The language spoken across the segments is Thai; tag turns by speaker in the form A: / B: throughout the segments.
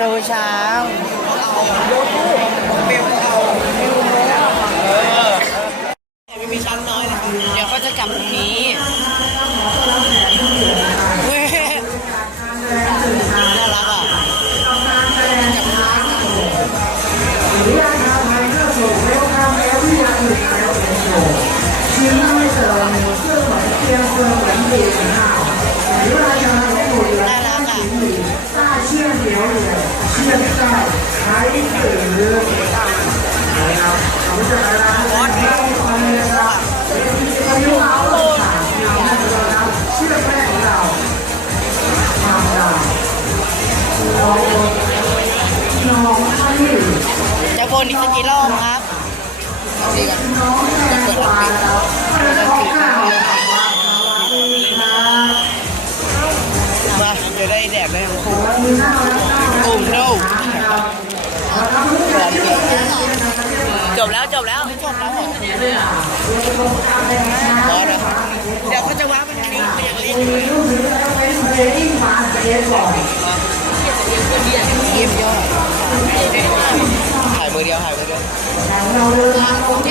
A: การแสดงโชว์ช้างมีช้างน้อยนะเดี๋ยวก็จะกลับ นอีกสักกี่รอบครับดีกันจะเปิดอันปิดมาเดี๋ยวได้แดกได้ทั้งคู่โอ้ no จบแล้วจบแล้วจบแล้วร้อนนะเดี๋ยวเขาจะว้ามันทางนี้ไปอย่างนี้เยี่ยมยอด ถ่ายมือเดียวถ่ายมือเดียวแถ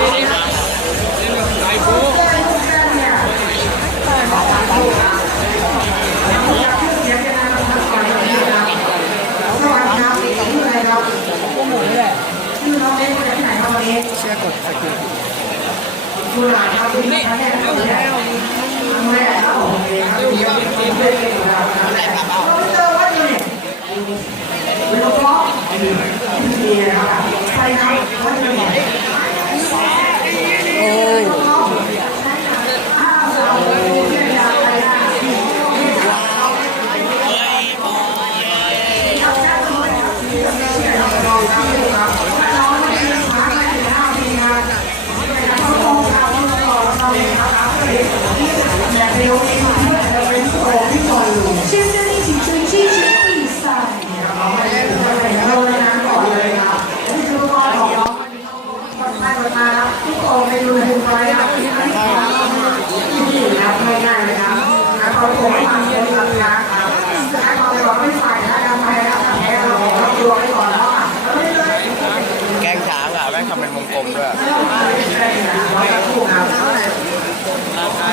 A: เล็กลูกสาวเชื่อกดสกิลโอ้ แก
B: งช้างอะแม่งทำเป็นวงกลมด้วย
A: ราคา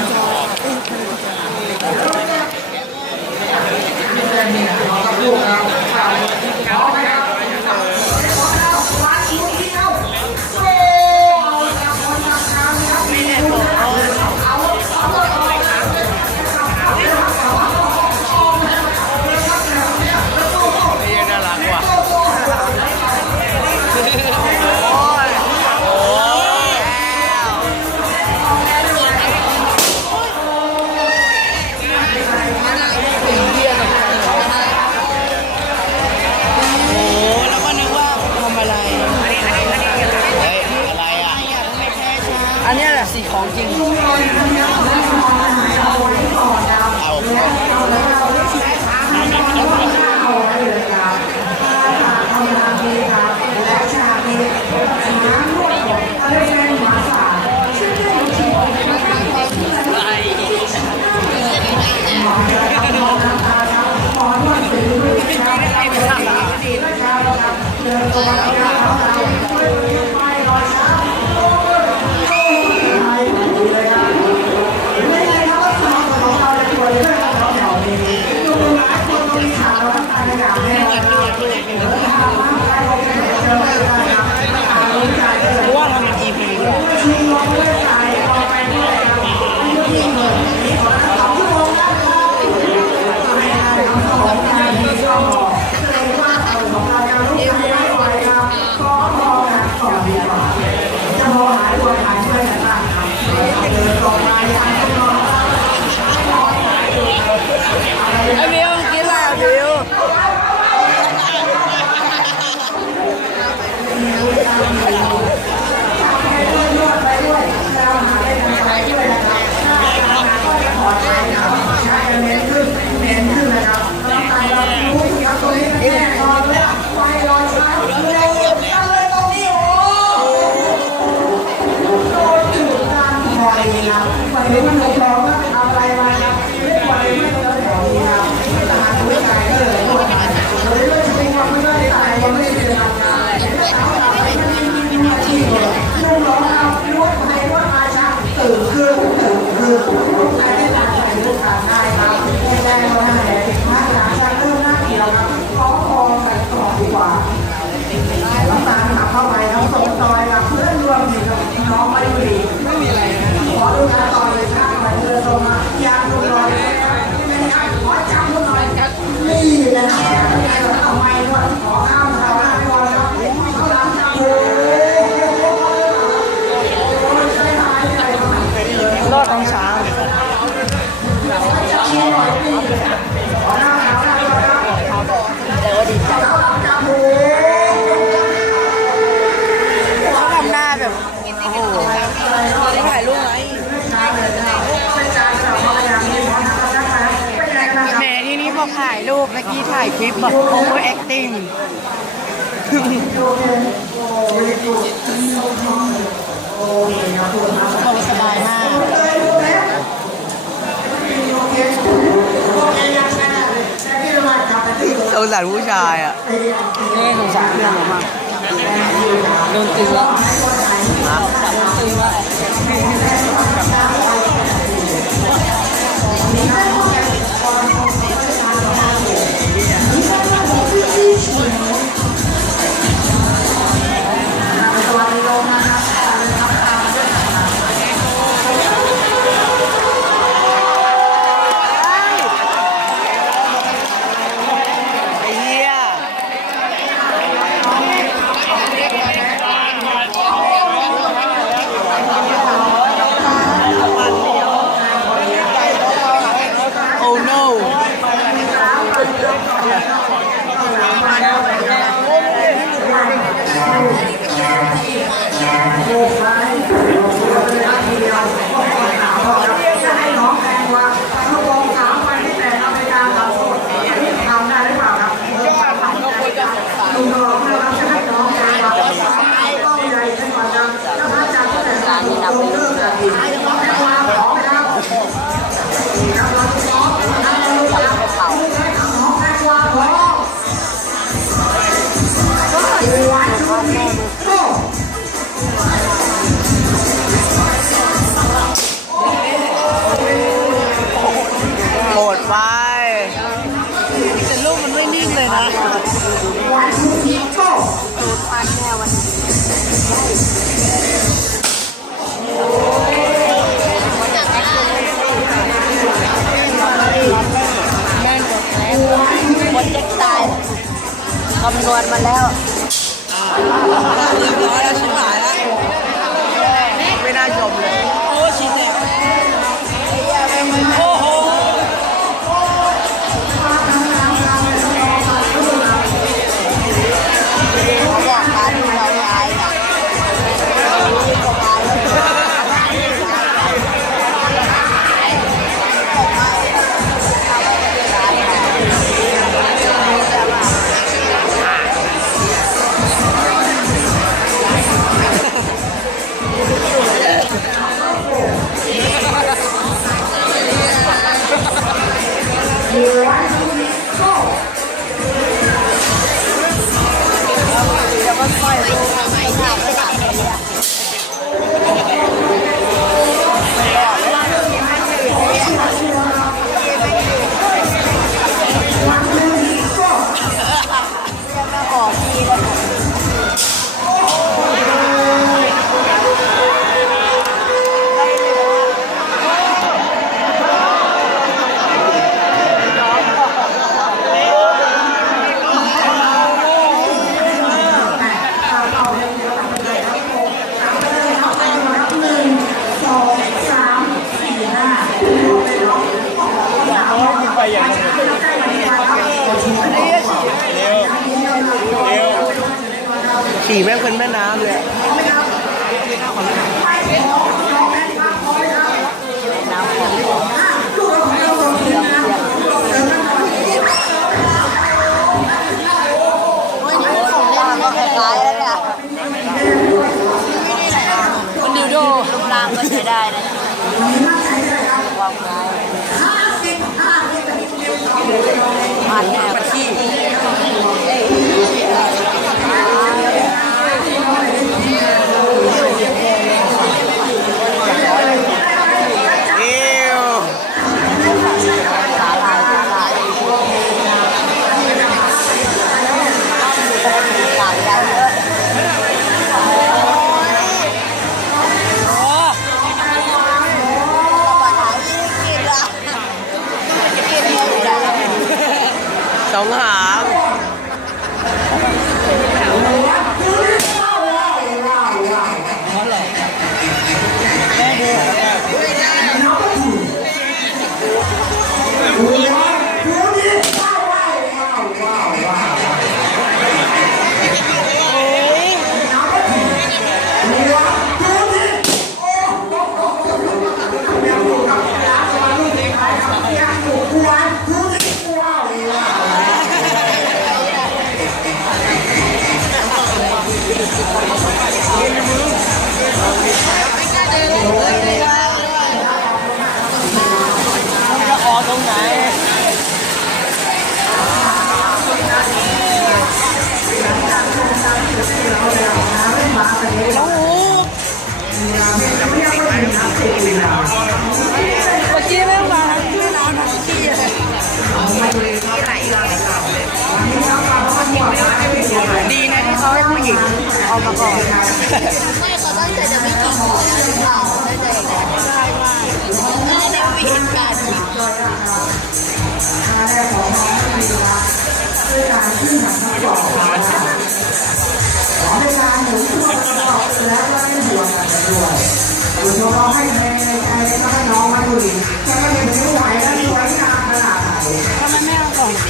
A: ว่าเรา
B: มีที
C: ม
A: ด้วย problema no ถ่ายคลิ
C: ปแบบ over acting เราสบายมากสงสารผู้ชายอะนี่สงสารเรื่องมากโดนตีแล้วโดนตีว่าำ
A: นว
B: ณมาแล้ว
C: เรียบร้อยแล้วชิบหายแล้ว ฉี่แม่งเป็นแม่น้ำเลย
B: ก็คล้ายๆแล้วเนี่ยมันดิวโดรูปร่างก็ใช้ได้นะความคล้ายผ่านแน่
C: ปัดขี้ ให้ผู้หญิงออกมาก่อน
B: ไม่เขาตั้งใจจะไม่กินหมูนะหรือเปล่าตั้งใจอย่างนั้นใช่ไม่ไม่ได้มีเหตุการณ์
A: คุยมให้ในในใจก็ให้น้องมาดูดิจะไม่เห็นไม่ไหวแล้วสวยงามขาดไหน
C: ทำไมไม่เอากล่อง
A: เ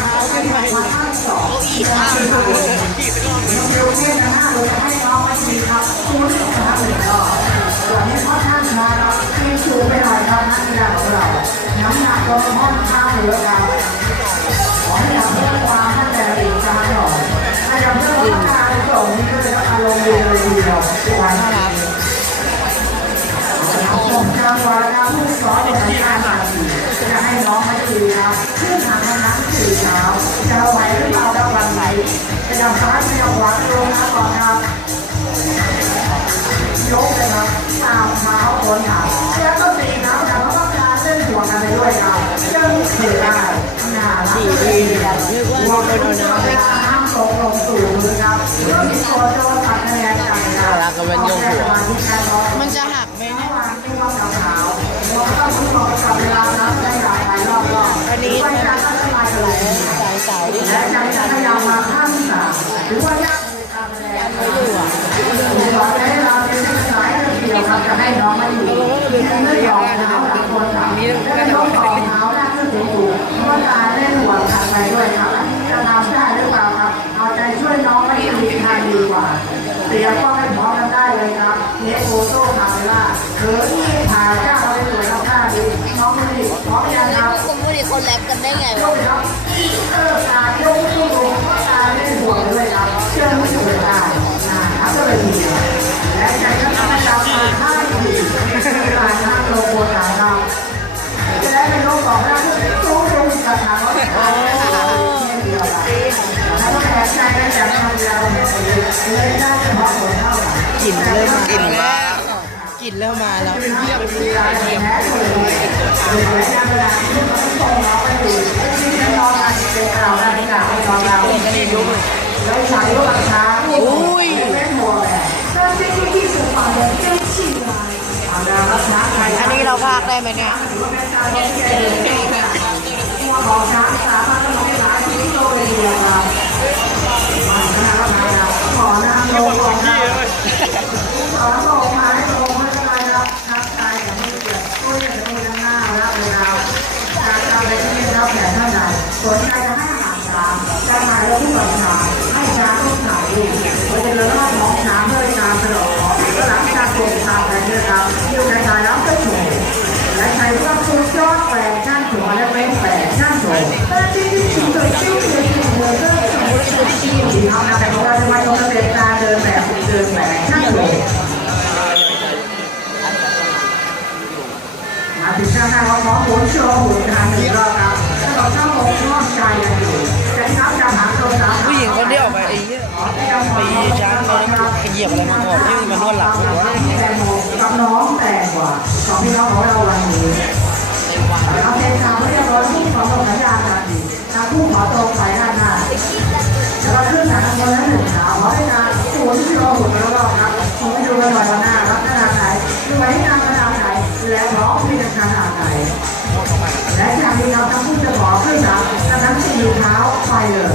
A: ท้าขึ้นไปมาข้างสอง
B: อีกข้าง
A: เที่ยจะให้น้องมาดีครับคุณนะครับหนึ่งรอบส่วนนี้ค่อนข้างช้าครับขึ้นสูงไปหน่อยครับนักกีฬาของเรา น้ำหนักก็ค่อนข้างเยอะครับขอให้ทำเพื่อความมั่นใจอีกช้าหน่อยให้ทำเพื่อพัฒนาในส่งนี้ก็จะอารมณ์ดีเลยทีเดียวทุกวันครับผมกำลังการผู้สอนในการอ่านจะให้น้องมาดีครับขึ้นทางนั้นสี่เท้าจะไหวหรือเปล่าระวันไหนจะยังซ้ายจะยังขวา หัวเป็นเวลาห้ามตกลงสู่มือครับเรื่องที่ตัวจะว่าตัดคะแนนกันครับมันจะหักไหมเนี่ยอันนี้ไม่ได้
C: สาวๆดิ
A: และยังจะขยับมาข้างที่สามหรือว่ายักษ์ในการแสดงครับขอให้เราเป็นสายเดียวครับจะให้น้องมาอยู่ไม่ยอมเท้าหลังคนครับและยกต่อเท้าหน้าขึ้นสูงๆเพราะการเล่นหัวขัดไปด้วยครับ จะทำได้หรือเปล่าครับ เอาใจช่วยน้องมาอยู่ทางดีกว่า เตรียมก็ให้พร้อมกันได้เลยครับเนโฟโต้คาเมล่าเขินถ่ายเจ้าเราได้สวยครับท่าดีน้องมาดีพร้อมยังครับ
B: สมมติคนแรปกันได้ไง
A: ยวะกครับเออการยกขึ้นลงการเล่นหัวด้วยครับ เชื่อมือถือได้นะครับก็เลยดีและใจก็ทำให้เรามาท่าดีเวลาท่าโลโก้ถ่ายเราจะได้ไม่ลงบอกได้สูงลงกับทางรถไฟเดียวกัน กลิ่นเริ่มมา
C: กลิ่นมากลิ่นเริ่มมาแล้ว
A: อุ้ยอันนี้เรา
C: พากได้ไหมเนี่ย
A: นะครับอน้ำลงก่อนนะขอลงมาไม่เป็นไรครับทักทายอย่างไม่เกียดตัวย่างจะมีด้านหน้าแล้วเวลาการทำอะไรที่ไม่รับแผนท่านใดสนใจจะให้อาหารช้างจะมาแล้วผู้บัญชาให้ช้างต้องถ่ายรูปเราจะเริ่มน้องช้างเพื่อการฉลองก็หลังจากโกงทางกันเนี่ยครับอยู่ในการรับก็โชว์และใช้เพื่อคุณยอดแฟชั่นสวและเป็นแฟชั่นสวแต่ที่ที่ถึงจะชื่อเสียงขอ เป็นที่ดีเอานะแต่ของเราจะมาตรงเป็นการเดินแบบเดินแฟชั่นสวยมาถึงข้างหน้าเราขอหมุนโชว์หุ่นทางหนึ่งรอบครับถ้าเราชอบผมองชอบใจกันอยู่จะนับจะหาตัวสาว
C: ผู้หญิงคนที่ออกไปไอ้เหี้ยไปช้างเขาขยียบอะไรมาก่อนที่มันนวดหลังหรือว่า
A: แตงโมกับน้องแตงกว่าสองพี่น้องของเราวันนี้เราเป็นทางเรียบร้อยที่ของสัญญาการดีทางผู้ขอตรงไปด้านหน้า แล้วก็ขึ้นฐานคนละหนึ่งขาขอให้การสูนที่เราหุ่นแล้วก็ครับผมไปดูกันหน่อยวันหน้ารับขนาดไหนดูไปที่งานขนาดไหนและร้องที่จะขนาดไหนและจากนี้เราทั้งผู้จะขอขึ้นนะทั้งสี่เท้าไปเลย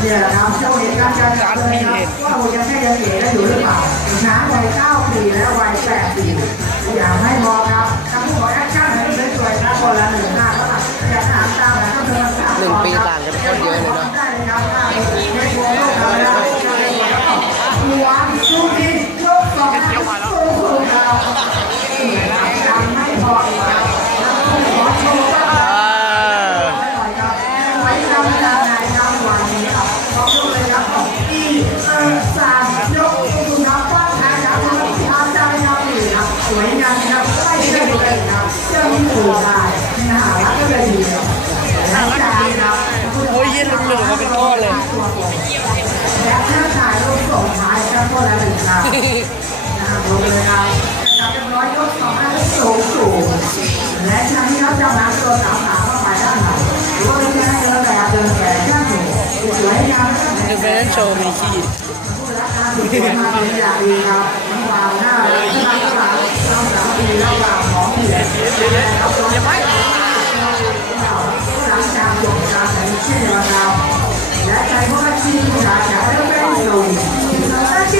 A: เนี่ยแหละครับเจ้าเห็นการการการเลยครับว่าเราจะแค่ยังเก๋ได้อยู่หรือเปล่าช้างวัยเก้าปีและวัย ท้ายก็
C: คน
A: ละหนึ่งครับนะครับลงเลยครับจับเรียบร้อยยกสองห้สูงสูงและชั้นนี้ครับจะมาตัวสาวสาวเข้าไปด้านหลังหรือว่าจะให้เดินแบบเดินแก่ข้างสูงสวยงาม
C: ดูแฟชั่นโชว์มีขี้
A: ผู้รักการสวยมาเป็นอย่างดีครับทั้งวาวน้าและที่รักหลังเราสามปีเราวางของที่เหลือนะครับอย่าไปหลังจากจบการแข่งขันเราและใช้พวกอาชีพผู้ชายจะได้ไม่สูง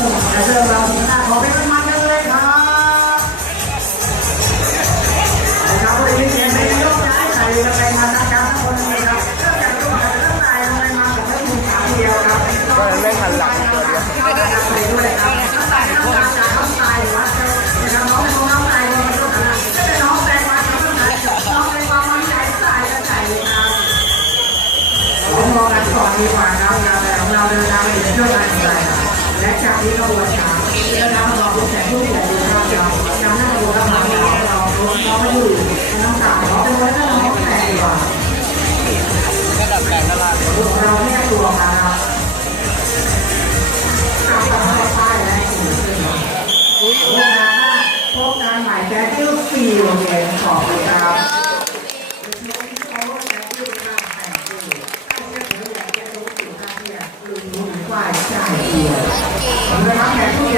A: เรื่องราวงหาขอเป็นกำลัเลยครัะครับได้ยินเสียงในยกย้ายใส่กันไปานะรับนะครับเราตัเรื่องางไปมาไม่มาเดียวครับก็เล่นหันหลังตัวเดียวนะครัไปต้อ
B: งใส่ต้องกาต้อง
A: ใส่วัดนะครับน้องของน้องนายลงมาด้วะก็เป็นน้อง
D: แตงวัดน้องนายน้องแตงวัน้องใใส่กันใส่ครับผมมองกันก่อนดีกว่าครับงานของเาเดินทางไปเยวงานใส่ และจากนี้ขบวนช้างเรือน้ำรอผู้แทนผู้ใหญ่ดูภาพยาวนำหน้าขบวนมาที่เรา
E: เราไอยู่น้ำตาเราเป็นวันที่เราแต่งกว่าระดับแต่งตลาดเราแยก
F: ตัวมาขับกับรถไฟและโอ้ยโอ้ยนพบกันใหม่แจ๊คที่ฟิลเย็ของเวณค
A: รั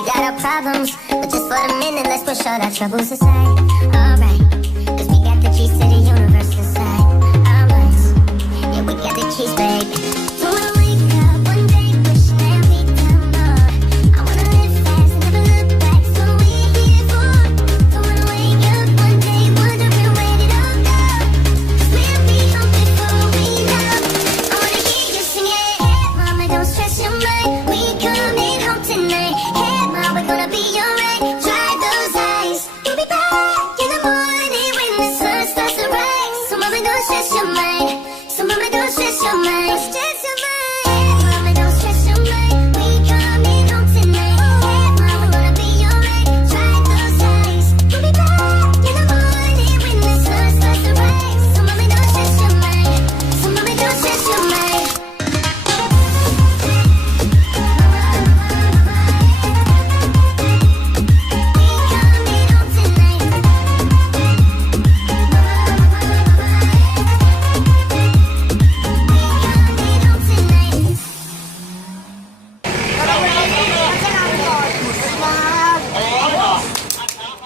A: we got our problems, but just for a minute, let's push all our troubles aside. Alright,
G: cause we got the keys to the universe inside Alright. Yeah, we got the keys, babe.